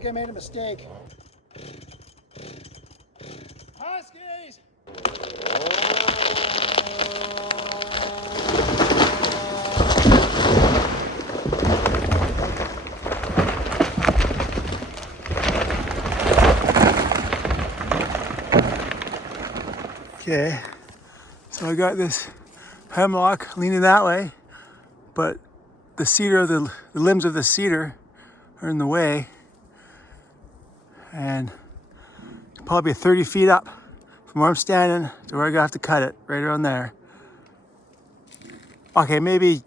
think I made a mistake. Huskies! Okay, so I got this hemlock leaning that way, but the cedar, the limbs of the cedar are in the way, and probably 30 feet up from where I'm standing to where I have to cut it, right around there. Okay, maybe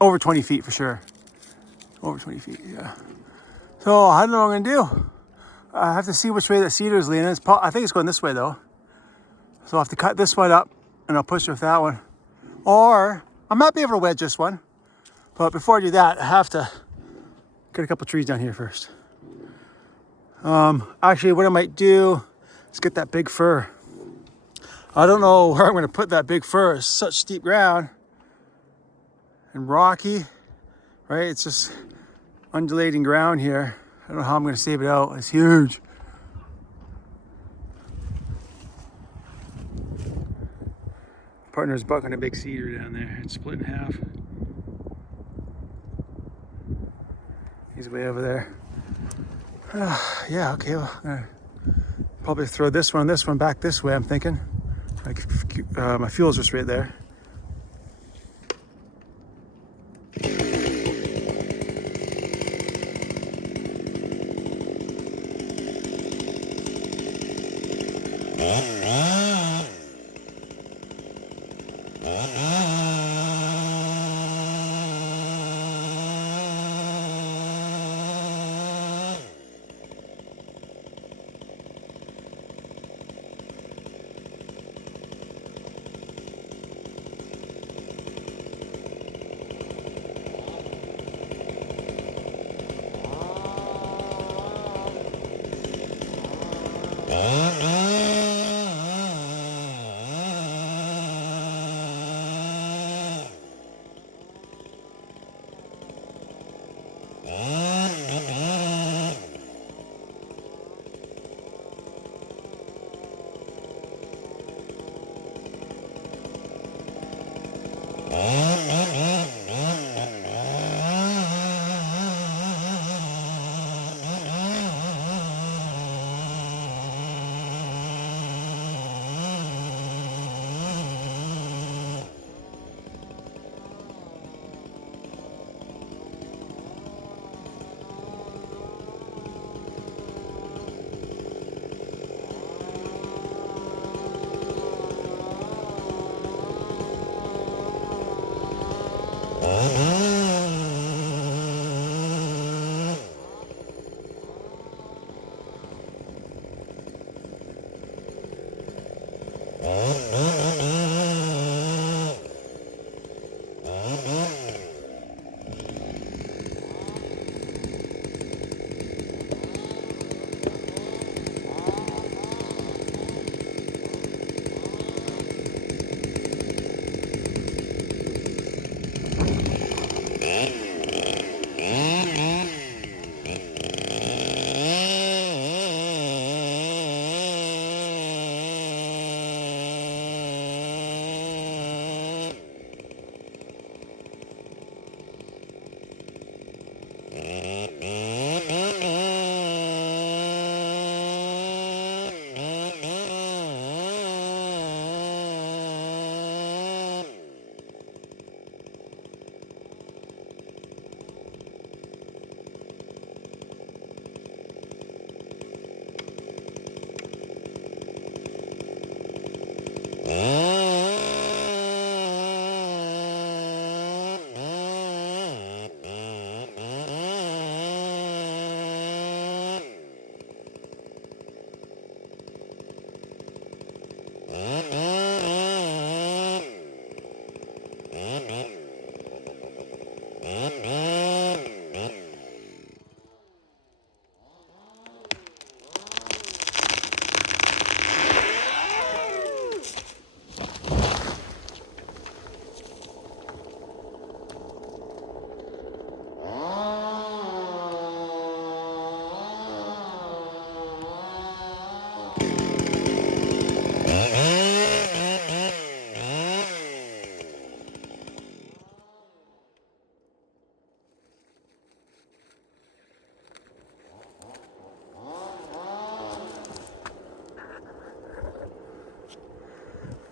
over 20 feet for sure. Over 20 feet, yeah. So I don't know what I'm gonna do. I have to see which way that cedar is leaning. I think it's going this way though. So I'll have to cut this one up and I'll push it with that one. Or I might be able to wedge this one. But before I do that, I have to get a couple trees down here first. Actually, what I might do is get that big fir. I don't know where I'm gonna put that big fir. It's such steep ground and rocky, right? It's just undulating ground here. I don't know how I'm gonna save it out. It's huge. Partner's bucking a big cedar down there. It's split in half. He's way over there. Yeah, okay, well, I'm gonna probably throw this one back this way, I'm thinking. My fuel's just right there.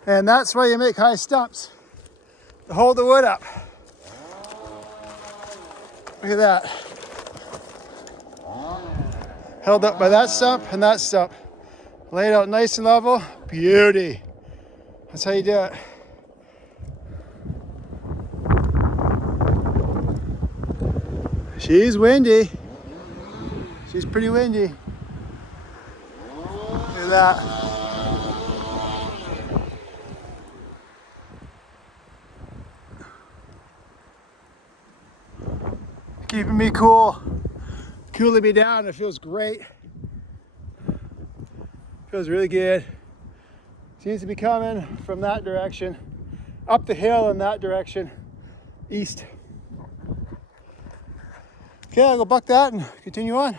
And that's why you make high stumps, to hold the wood up. Look at that. Held up by that stump and that stump. Laid out nice and level. Beauty. That's how you do it. She's windy. She's pretty windy. Look at that. Keeping me cool. Cooling me down. It feels great. Feels really good. Seems to be coming from that direction. Up the hill in that direction. East. Okay, I'll go buck that and continue on.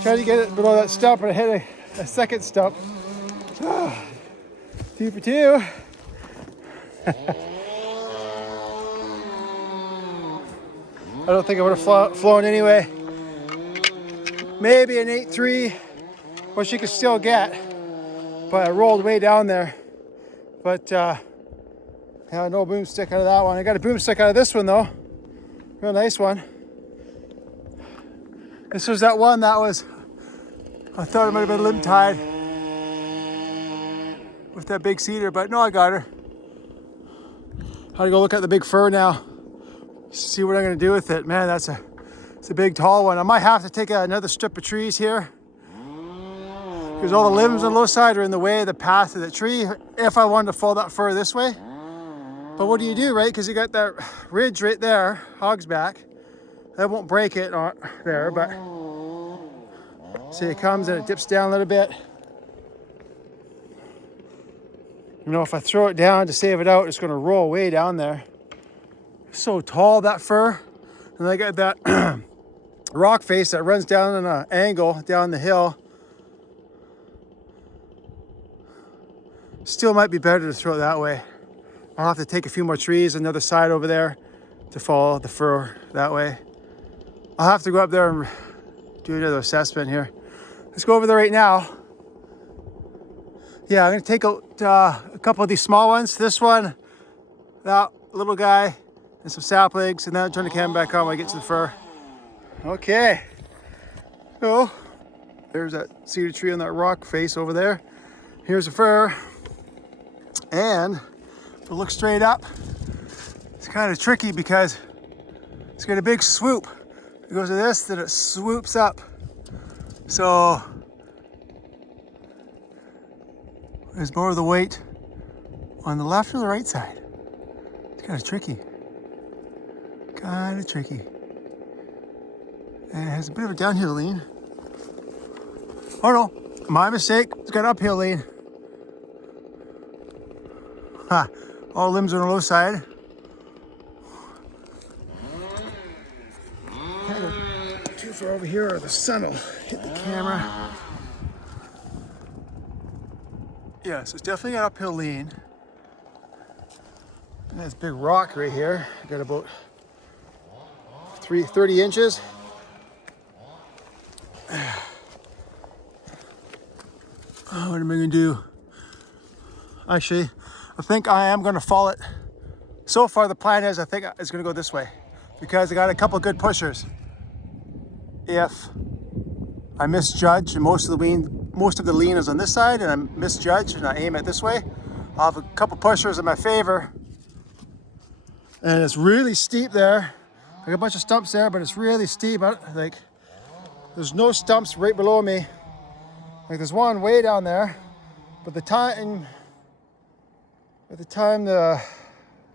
Try to get it below that stump, and I hit a second stump. 2 for 2. I don't think I would have flown anyway. Maybe an 8.3, which you could still get, but I rolled way down there. But yeah, no boomstick out of that one. I got a boomstick out of this one though. Real nice one. This was that one that was, I thought it might have been limb tied with that big cedar, but no, I got her. How to go look at the big fir now. See what I'm gonna do with it. Man, it's a big tall one. I might have to take another strip of trees here, because all the limbs on the low side are in the way of the path of the tree if I wanted to fall that fir this way. But what do you do, right? Because you got that ridge right there, hog's back. That won't break it there, but see, it comes and it dips down a little bit. You know, if I throw it down to save it out, it's going to roll way down there. So tall, that fir. And I got that rock face that runs down on an angle down the hill. Still might be better to throw it that way. I'll have to take a few more trees, another side over there, to follow the fir that way. I'll have to go up there and do another assessment here. Let's go over there right now. Yeah, I'm gonna take a couple of these small ones. This one, that little guy, and some saplings, and then I'll turn the camera back on when I get to the fir. Okay. So, there's that cedar tree on that rock face over there. Here's a fir. And if we look straight up, it's kind of tricky because it's got a big swoop. It goes to this, then it swoops up. So there's more of the weight on the left or the right side. It's Kind of tricky. Kind of tricky. And it has a bit of a downhill lean. Oh no, my mistake. It's got an uphill lean. Ha, all limbs are on the low side. Can't go too far over here or the sun will hit the camera. Yeah, so it's definitely an uphill lean. And this big rock right here. I got about 30 inches. Oh, what am I gonna do? Actually, I think I am gonna fall it. So far the plan is I think it's gonna go this way because I got a couple good pushers. If I misjudge and most of the lean is on this side and I misjudge and I aim it this way, I'll have a couple pushers in my favor. And it's really steep there. I got a bunch of stumps there, but it's really steep. Like, there's no stumps right below me. Like, there's one way down there, but by the time the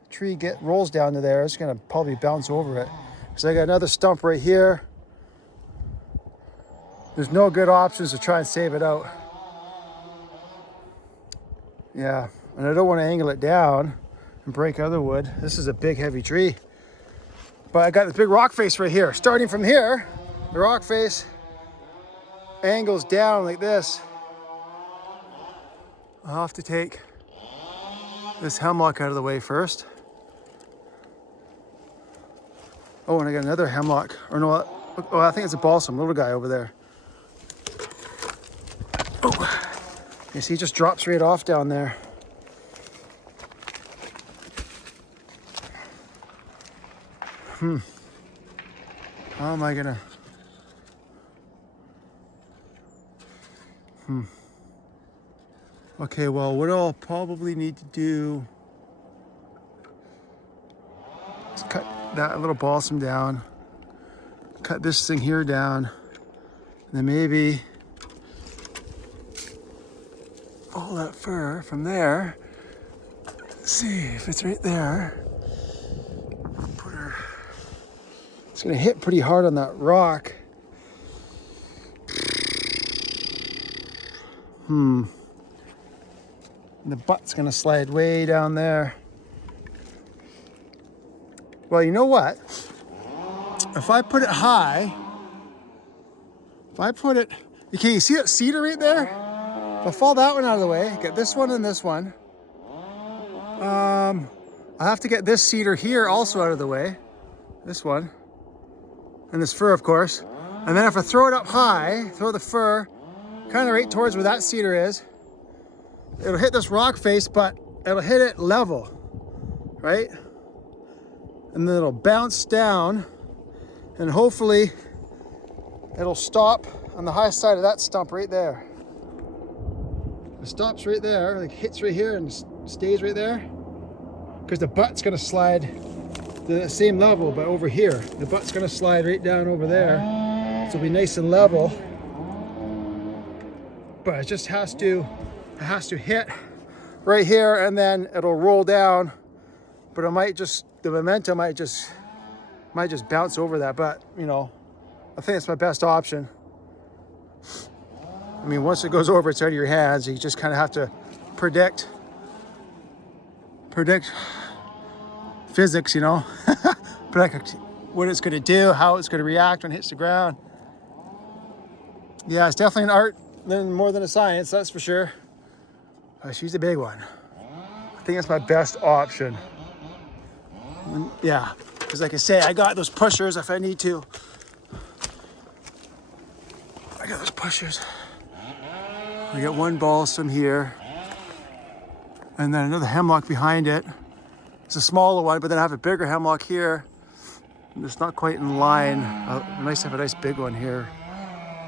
tree rolls down to there, it's gonna probably bounce over it. So I got another stump right here. There's no good options to try and save it out. Yeah, and I don't want to angle it down and break other wood. This is a big, heavy tree. But I got this big rock face right here. Starting from here, the rock face angles down like this. I'll have to take this hemlock out of the way first. Oh, and I got another hemlock. Or no, oh, I think it's a balsam, little guy over there. Oh, you see, it just drops right off down there. How am I gonna? Okay, well, what I'll probably need to do is cut that little balsam down, cut this thing here down, and then maybe all that fur from there. Let's see if it's right there. It's gonna hit pretty hard on that rock. And the butt's gonna slide way down there. Well, you know what? If I put it high, okay, you see that cedar right there? If I fall that one out of the way, get this one and this one. I have to get this cedar here also out of the way. This one. And this fir, of course. And then if I throw it up high, throw the fir kind of right towards where that cedar is, it'll hit this rock face, but it'll hit it level, right? And then it'll bounce down, and hopefully it'll stop on the high side of that stump right there. It stops right there, like hits right here and stays right there, because the butt's gonna slide the same level, but over here. The butt's gonna slide right down over there, so it'll be nice and level. But it just has to hit right here, and then it'll roll down. But it might just, the momentum might just bounce over that. But you know, I think it's my best option. I mean, once it goes over, it's out of your hands. You just kind of have to predict physics, you know, predict what it's going to do, how it's going to react when it hits the ground. Yeah, it's definitely an art more than a science, that's for sure. She's a big one. I think it's my best option. And yeah, because like I say, I got those pushers if I need to. I got those pushers. I got one balsam here, and then another hemlock behind it. It's a smaller one, but then I have a bigger hemlock here. It's not quite in line. Nice to have a nice big one here.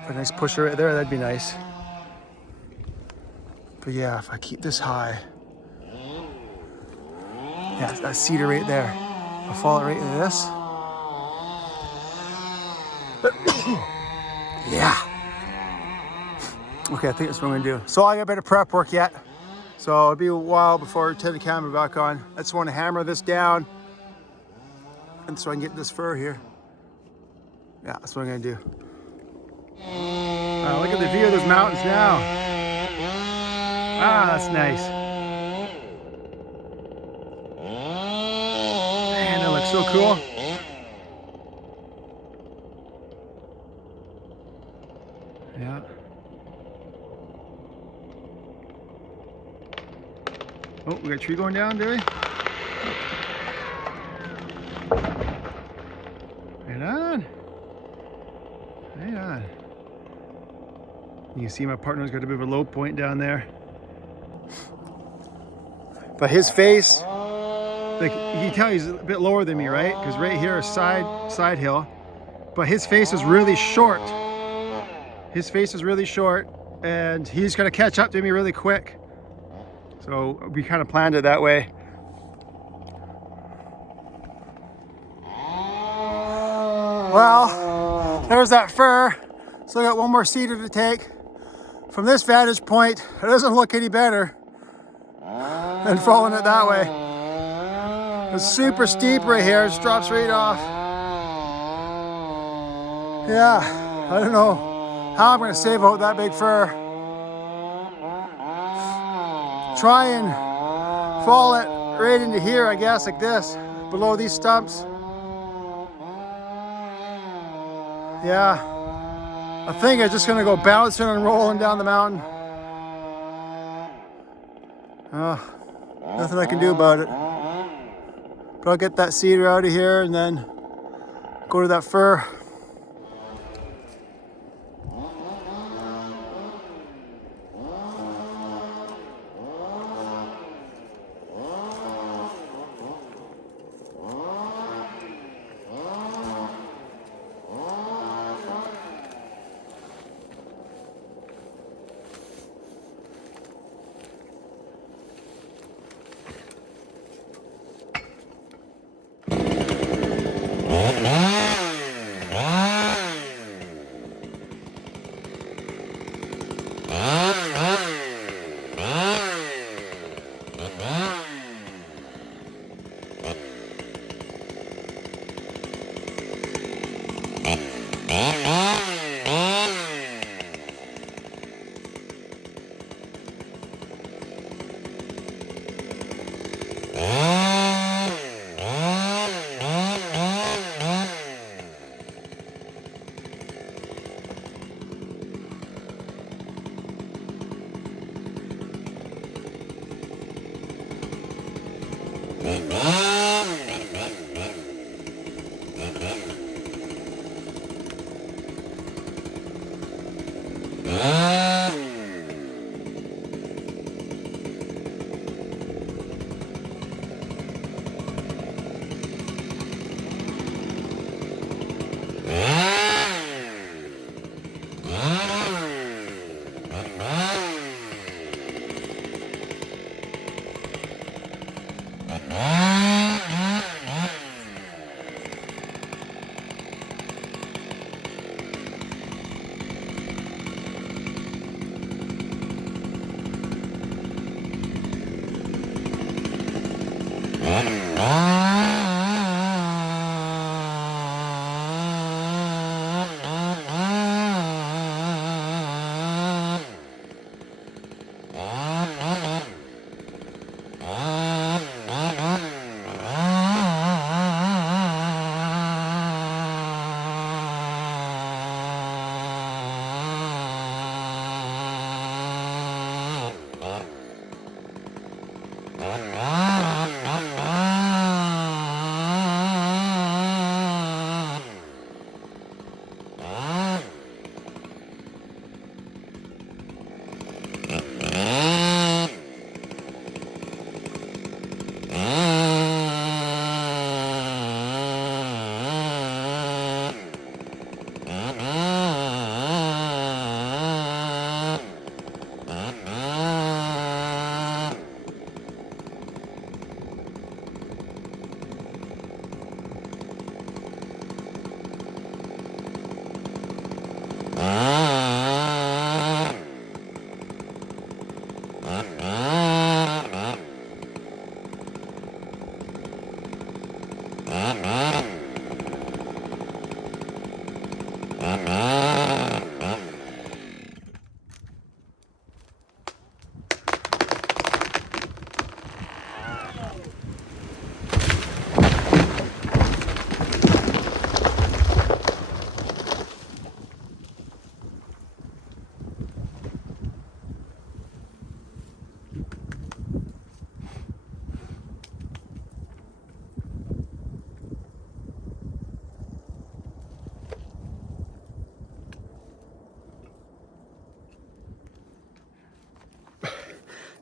A nice pusher right there, that'd be nice. But yeah, if I keep this high, yeah, that cedar right there. I'll fall it right into this. Yeah. Okay, I think that's what I'm gonna do. So I got a bit of prep work yet. So it'll be a while before I turn the camera back on. I just want to hammer this down, and so I can get this fur here. Yeah, that's what I'm gonna do. Look at the view of those mountains now. Ah, that's nice. Man, that looks so cool. Yeah. Oh, we got a tree going down, do we? Right on. Right on. You can see my partner's got a bit of a low point down there. But his face, like you can tell he's a bit lower than me, right? Because right here is side hill. But his face is really short. His face is really short, and he's gonna catch up to me really quick. So we kind of planned it that way. Well, there's that fur. So I got one more cedar to take. From this vantage point, it doesn't look any better than falling it that way. It's super steep right here, it just drops right off. Yeah, I don't know how I'm gonna save out that big fur. Try and fall it right into here, I guess, like this, below these stumps. Yeah, I think I'm just gonna go bouncing and rolling down the mountain. Nothing I can do about it. But I'll get that cedar out of here and then go to that fir.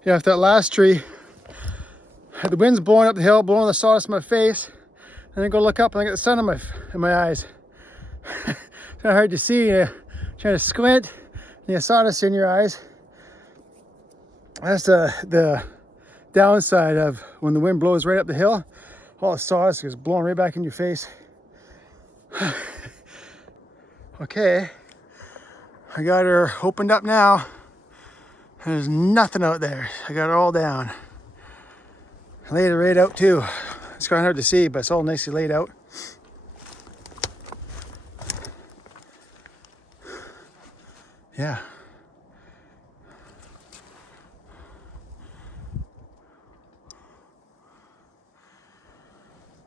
Yeah, if that last tree, the wind's blowing up the hill, blowing the sawdust in my face, and then go look up and I get the sun in my eyes. It's kind of hard to see, trying to squint, and you have sawdust in your eyes. That's the downside of when the wind blows right up the hill. All the sawdust is blowing right back in your face. Okay, I got her opened up now. There's nothing out there. I got it all down. I laid it right out too. It's kind of hard to see, but it's all nicely laid out. Yeah.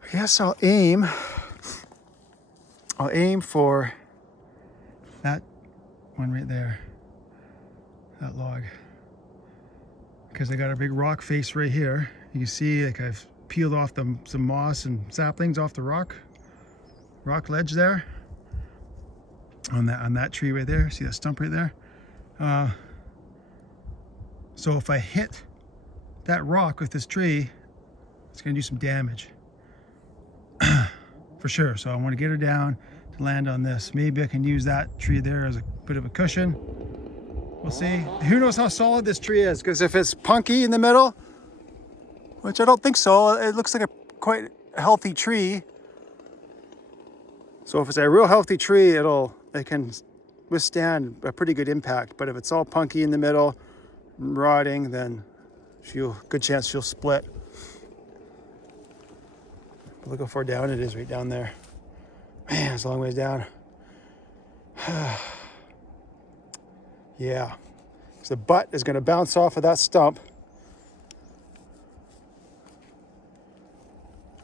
I guess I'll aim for that one right there, that log. Because I got a big rock face right here. You can see like I've peeled off some moss and saplings off the rock ledge there. On that tree right there. See that stump right there? So if I hit that rock with this tree, it's gonna do some damage. For sure. So I want to get her down to land on this. Maybe I can use that tree there as a bit of a cushion. We'll see. Who knows how solid this tree is, because if it's punky in the middle, which I don't think so, it looks like a quite healthy tree. So if it's a real healthy tree, it can withstand a pretty good impact. But if it's all punky in the middle, rotting, then good chance she'll split. But look how far down it is, right down there. Man, it's a long ways down. Yeah, so the butt is going to bounce off of that stump.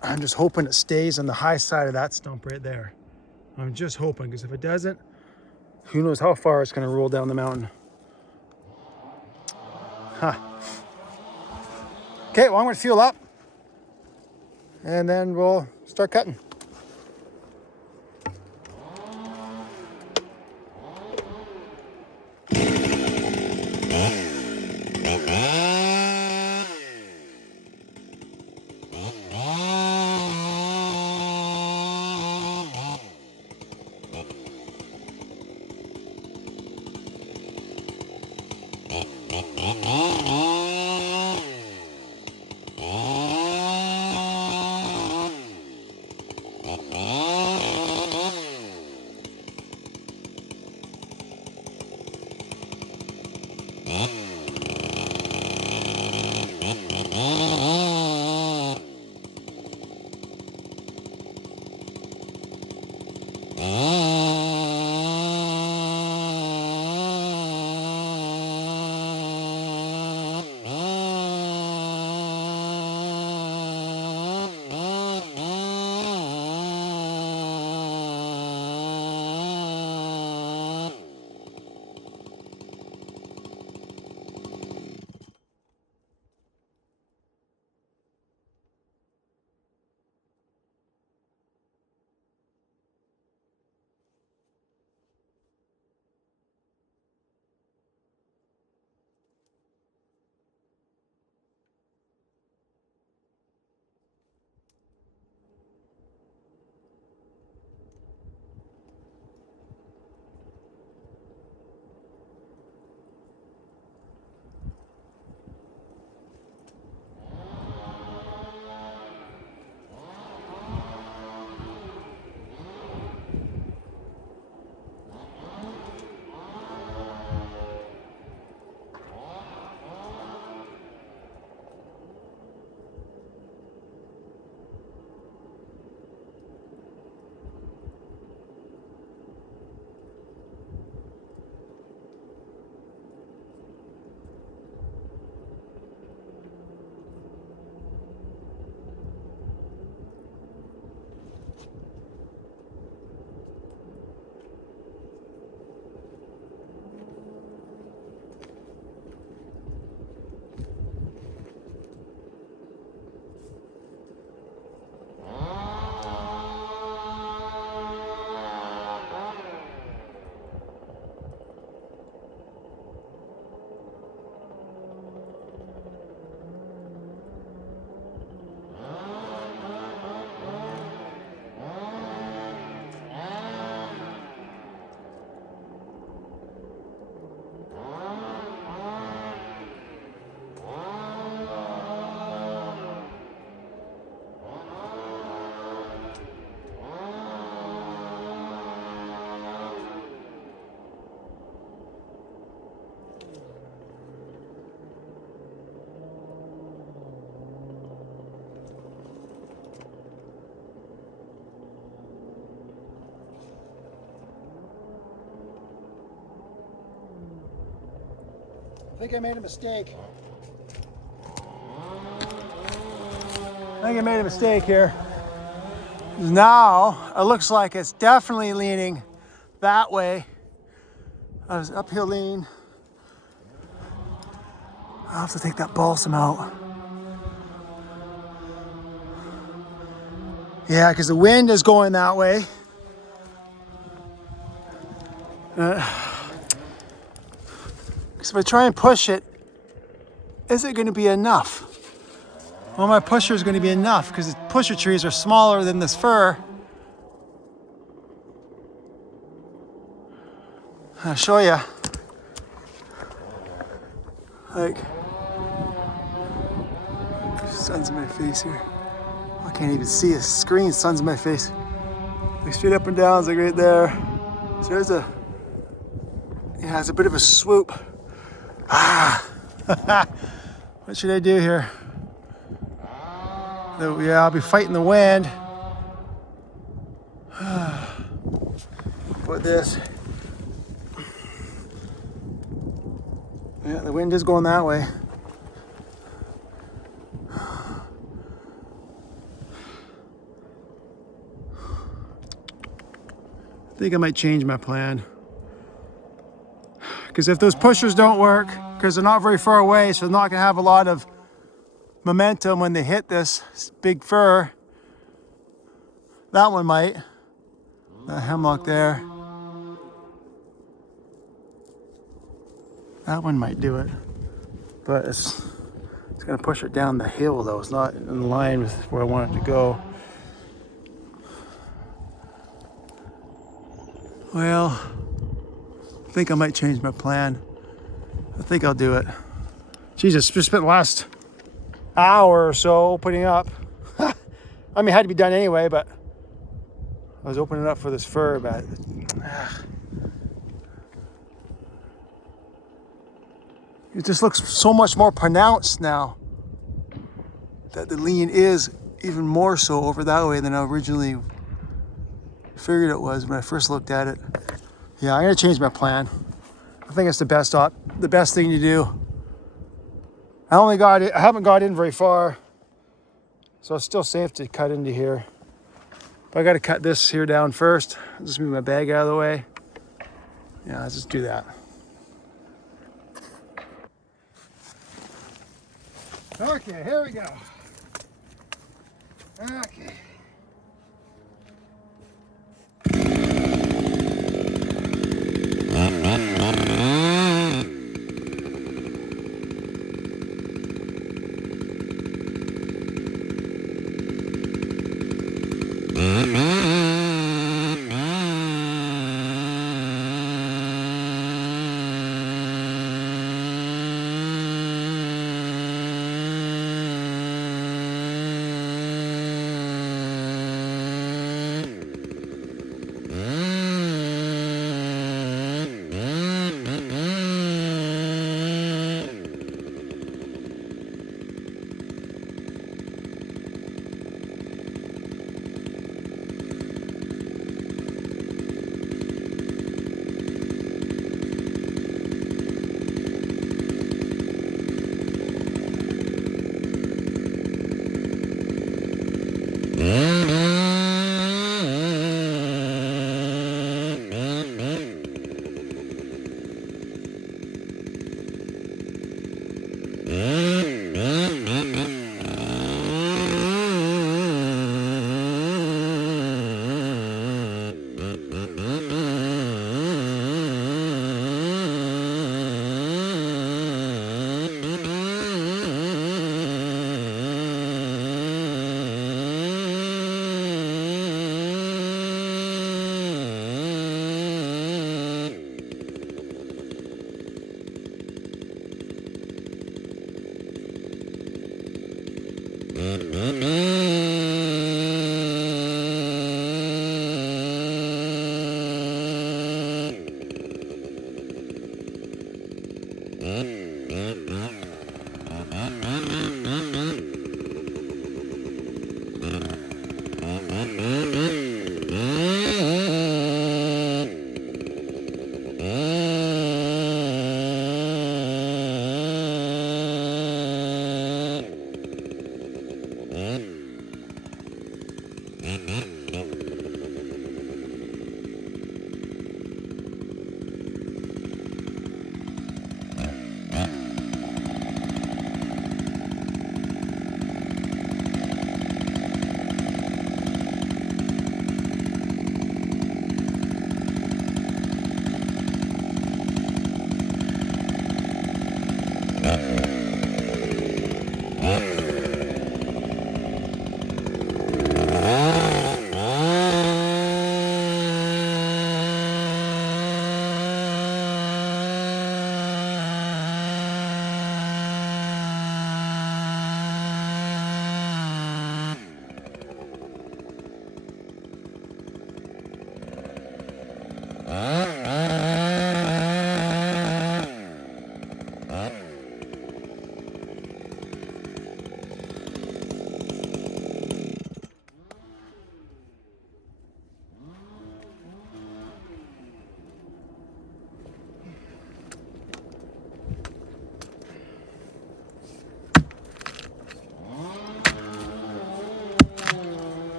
I'm just hoping it stays on the high side of that stump right there. I'm just hoping, because if it doesn't, who knows how far it's going to roll down the mountain. Huh. Okay, well, I'm going to fuel up, and then we'll start cutting. think I made a mistake. I think I made a mistake here. Now, it looks like it's definitely leaning that way. I was uphill lean. I'll have to take that balsam out. Yeah, because the wind is going that way. Because if I try and push it, is it going to be enough? Well, my pusher is going to be enough because the pusher trees are smaller than this fir. I'll show you. Like, sun's in my face here. I can't even see a screen. Sun's in my face. Like straight up and down is like right there. So there's a, yeah, it's a bit of a swoop. What should I do here? Yeah, I'll be fighting the wind. With this. Yeah, the wind is going that way. I think I might change my plan. Because if those pushers don't work, because they're not very far away, so they're not going to have a lot of momentum when they hit this big fir. That one might. That hemlock there. That one might do it. But it's going to push it down the hill, though. It's not in line with where I want it to go. Well, I think I might change my plan. I think I'll do it. Jesus, just spent the last hour or so opening up. I mean, it had to be done anyway, but I was opening up for this fir, but it just looks so much more pronounced now that the lean is even more so over that way than I originally figured it was when I first looked at it. Yeah, I'm gonna change my plan. I think it's the best thing to do. I haven't got in very far, so it's still safe to cut into here. But I got to cut this here down first. I'll just move my bag out of the way. Yeah, let's just do that. Okay, here we go. Okay.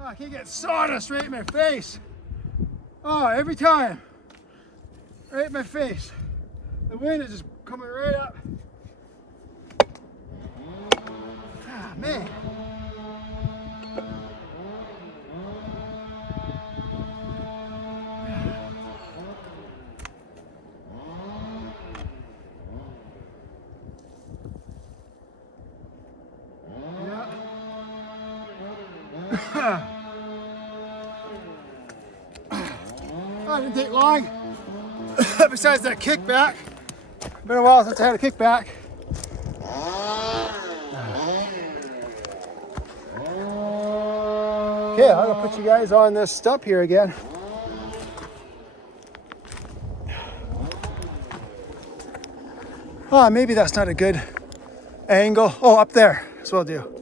I keep getting sawdust right in my face. Oh, every time. Right in my face. The wind is just coming right up. Ah, man. Yeah. Oh, it didn't take long. Besides that kickback. Been a while since I had a kickback. Okay, I'm gonna put you guys on this stump here again. Oh, maybe that's not a good angle. Oh, up there. That's what I'll do.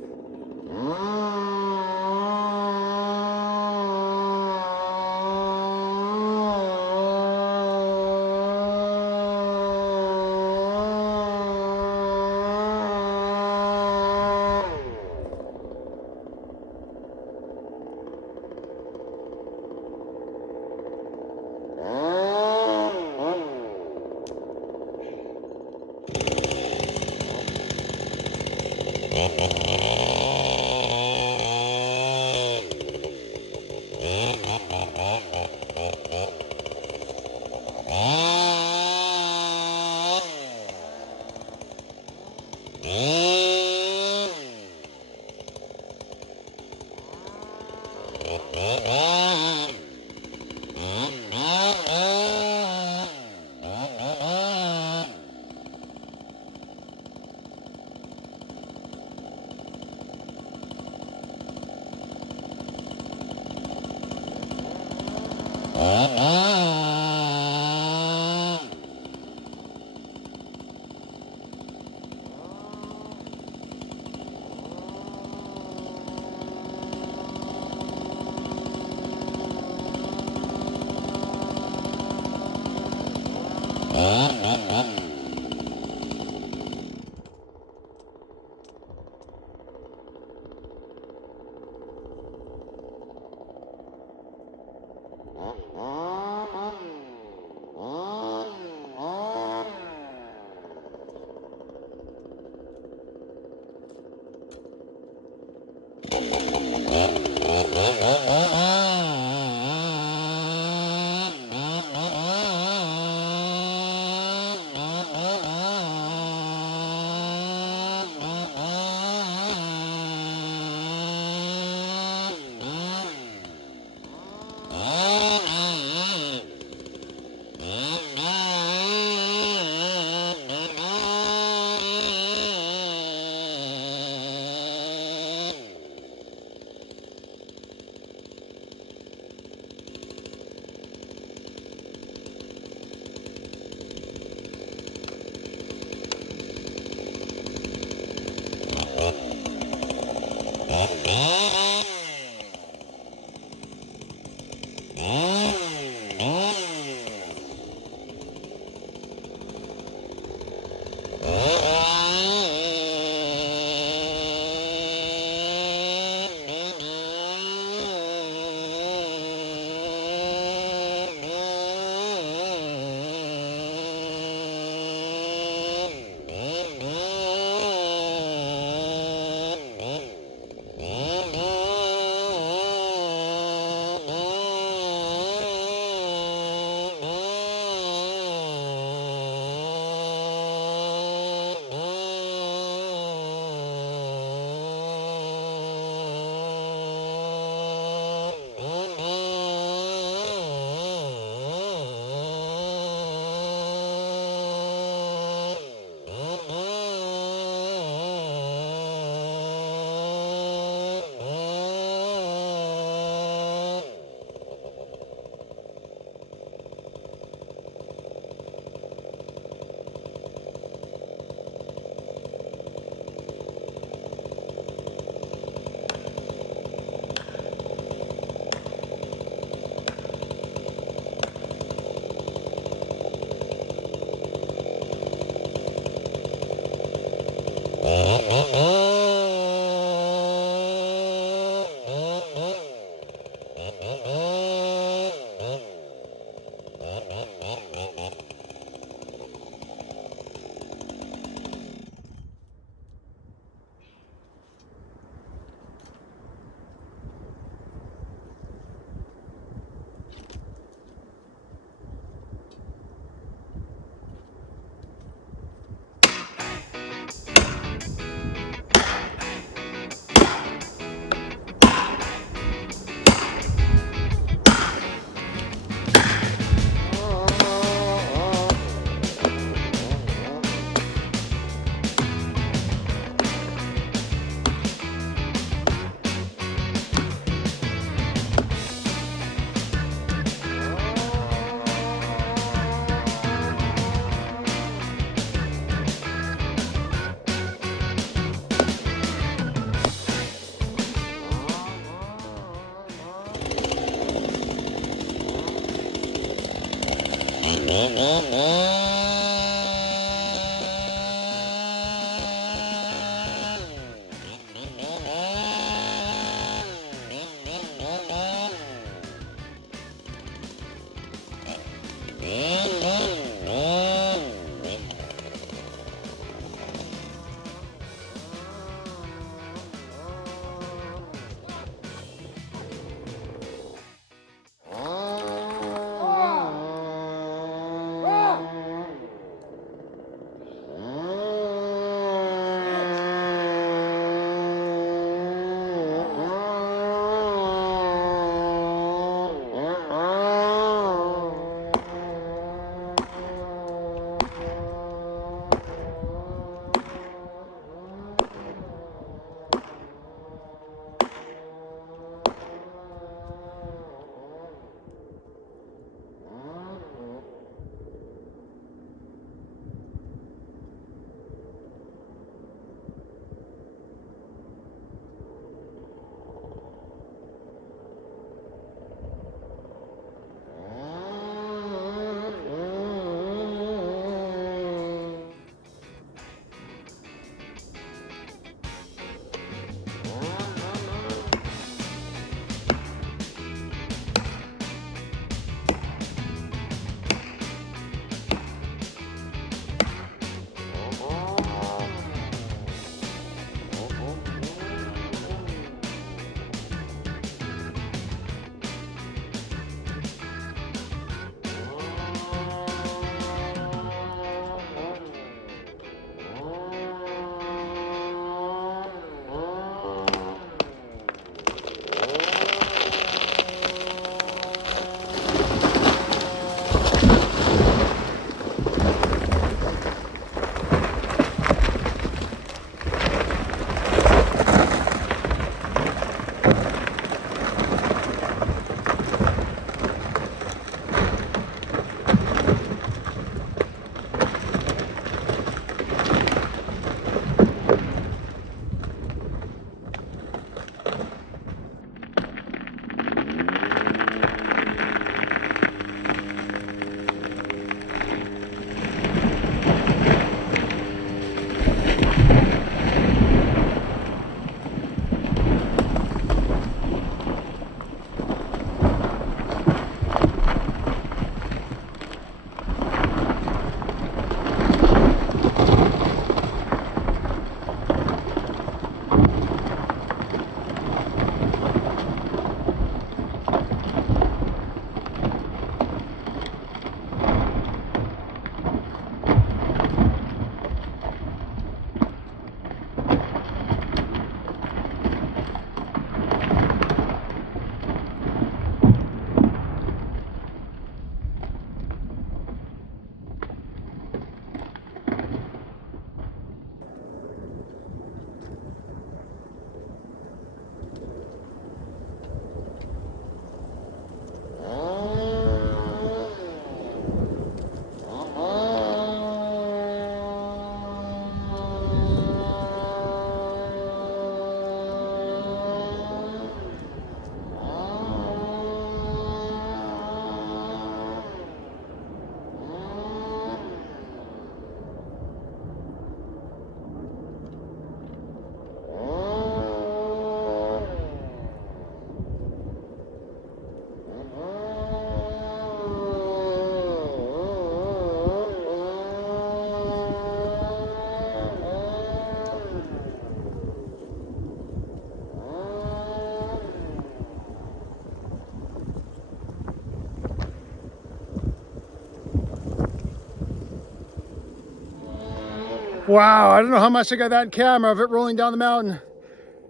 Wow, I don't know how much I got that in camera of it rolling down the mountain.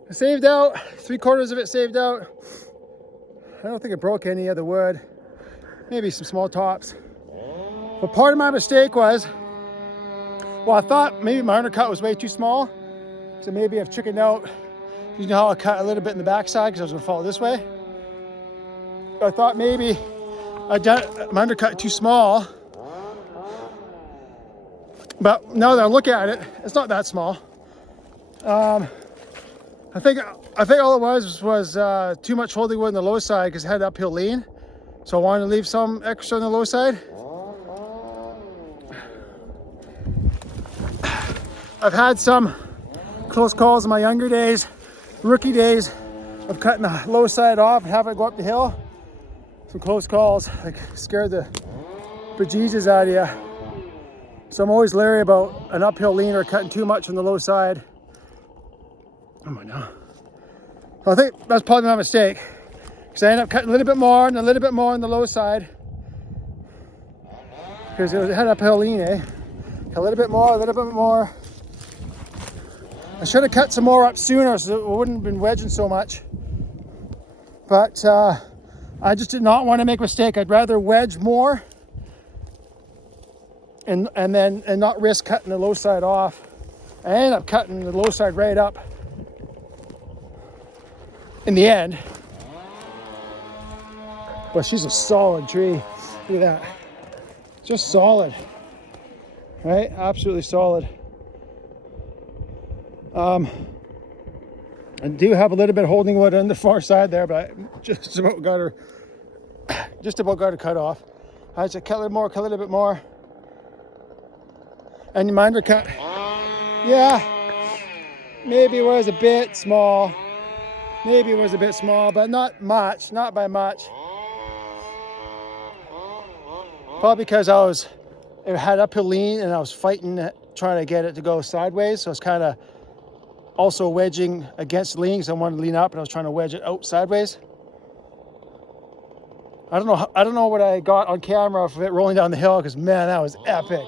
I saved out, 3/4 of it saved out. I don't think it broke any of the wood. Maybe some small tops. But part of my mistake was, well, I thought maybe my undercut was way too small. So maybe I've chickened out. You know how I cut a little bit in the backside because I was gonna follow this way. I thought maybe I done my undercut too small. But now that I look at it, it's not that small. I think all it was too much holding wood on the low side because it had uphill lean. So I wanted to leave some extra on the low side. I've had some close calls in my younger days, rookie days, of cutting the low side off and having it go up the hill. Some close calls, like scared the bejesus out of you. So I'm always leery about an uphill lean or cutting too much on the low side. Oh no. So I think that's probably my mistake. Because I ended up cutting a little bit more and a little bit more on the low side. Because it had uphill lean, eh? A little bit more, a little bit more. I should have cut some more up sooner so it wouldn't have been wedging so much. But I just did not want to make a mistake. I'd rather wedge more and not risk cutting the low side off. I ended up cutting the low side right up in the end. But she's a solid tree. Look at that. Just solid. Right? Absolutely solid. I do have a little bit of holding wood on the far side there, but I just about got her cut off. I had to cut a little more, cut a little bit more. And my undercut, yeah, maybe it was a bit small. Maybe it was a bit small, but not much, not by much. Probably because it had uphill lean and I was fighting it, trying to get it to go sideways. So it's kind of also wedging against lean because I wanted to lean up and I was trying to wedge it out sideways. I don't know what I got on camera of it rolling down the hill because man, that was epic.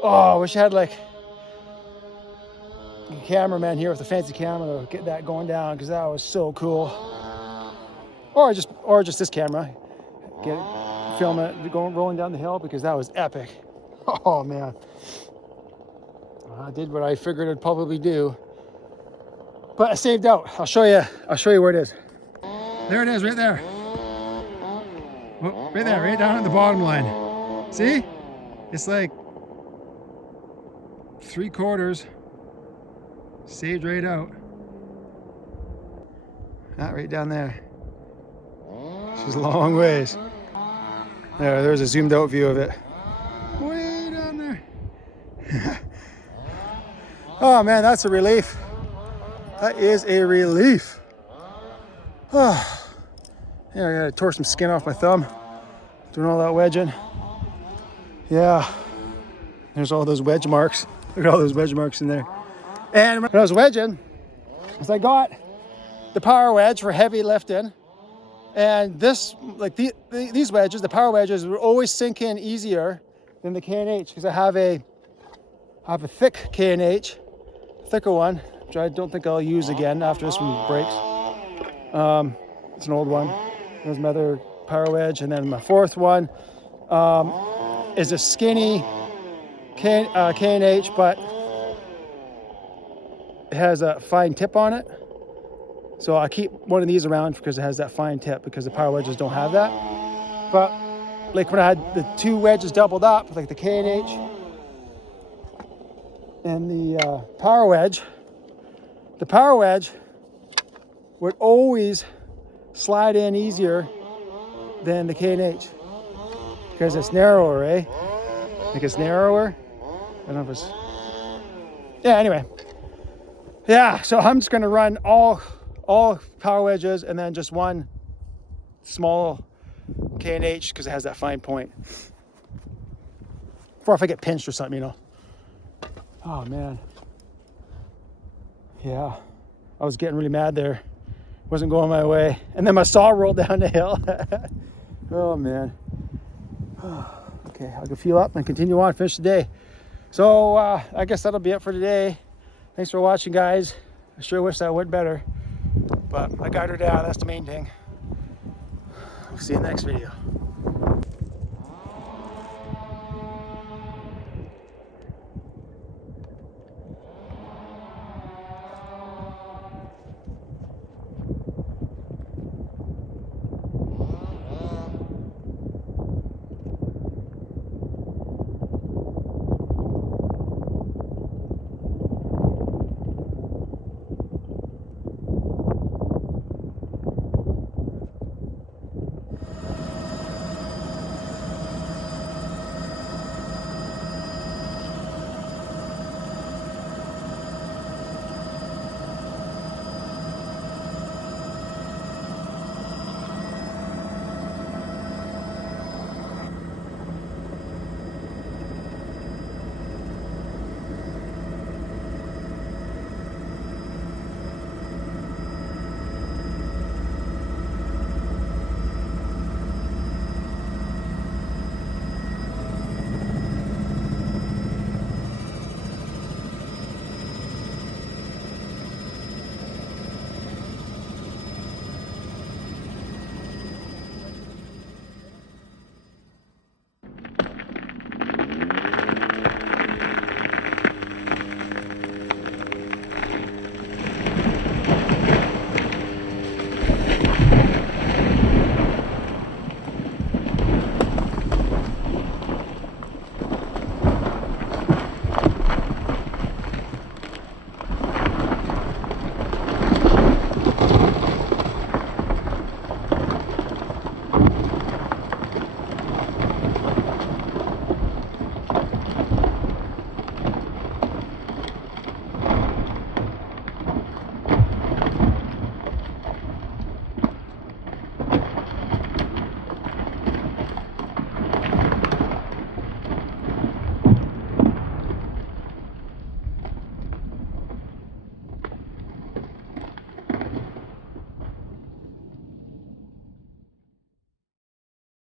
Oh, I wish I had like a cameraman here with a fancy camera to get that going down because that was so cool. Or just this camera, film it going rolling down the hill because that was epic. Oh man, I did what I figured I'd probably do. But I saved out. I'll show you where it is. There it is, right there. Oh, right there, right down at the bottom line. See? It's like 3/4 saved right out. That right down there. She's a long ways. There's a zoomed out view of it. Way down there. Oh man, that's a relief. That is a relief. Oh. Yeah, I gotta tore some skin off my thumb. Doing all that wedging. Yeah. There's all those wedge marks. Look at all those wedge marks in there. And when I was wedging, I got the PowerWedge for heavy lifting. And this, like these wedges, the PowerWedges, will always sink in easier than the K&H because I have a thick K&H, thicker one, which I don't think I'll use again after this one breaks. It's an old one. There's my other PowerWedge, and then my fourth one is a skinny K&H, but it has a fine tip on it. So I keep one of these around because it has that fine tip because the PowerWedges don't have that. But like when I had the two wedges doubled up, like the K&H and the PowerWedge would always slide in easier than the K&H because it's narrower, eh? Like it's narrower. I don't know if it's... Yeah, anyway. Yeah, so I'm just gonna run all PowerWedges and then just one small K&H because it has that fine point. For if I get pinched or something, you know. Oh man. Yeah, I was getting really mad there. Wasn't going my way. And then my saw rolled down the hill. Oh man. Okay, I'll go fuel up and continue on, finish the day. So I guess that'll be it for today. Thanks for watching, guys. I sure wish that went better, but I got her down. That's the main thing. We'll see you in the next video.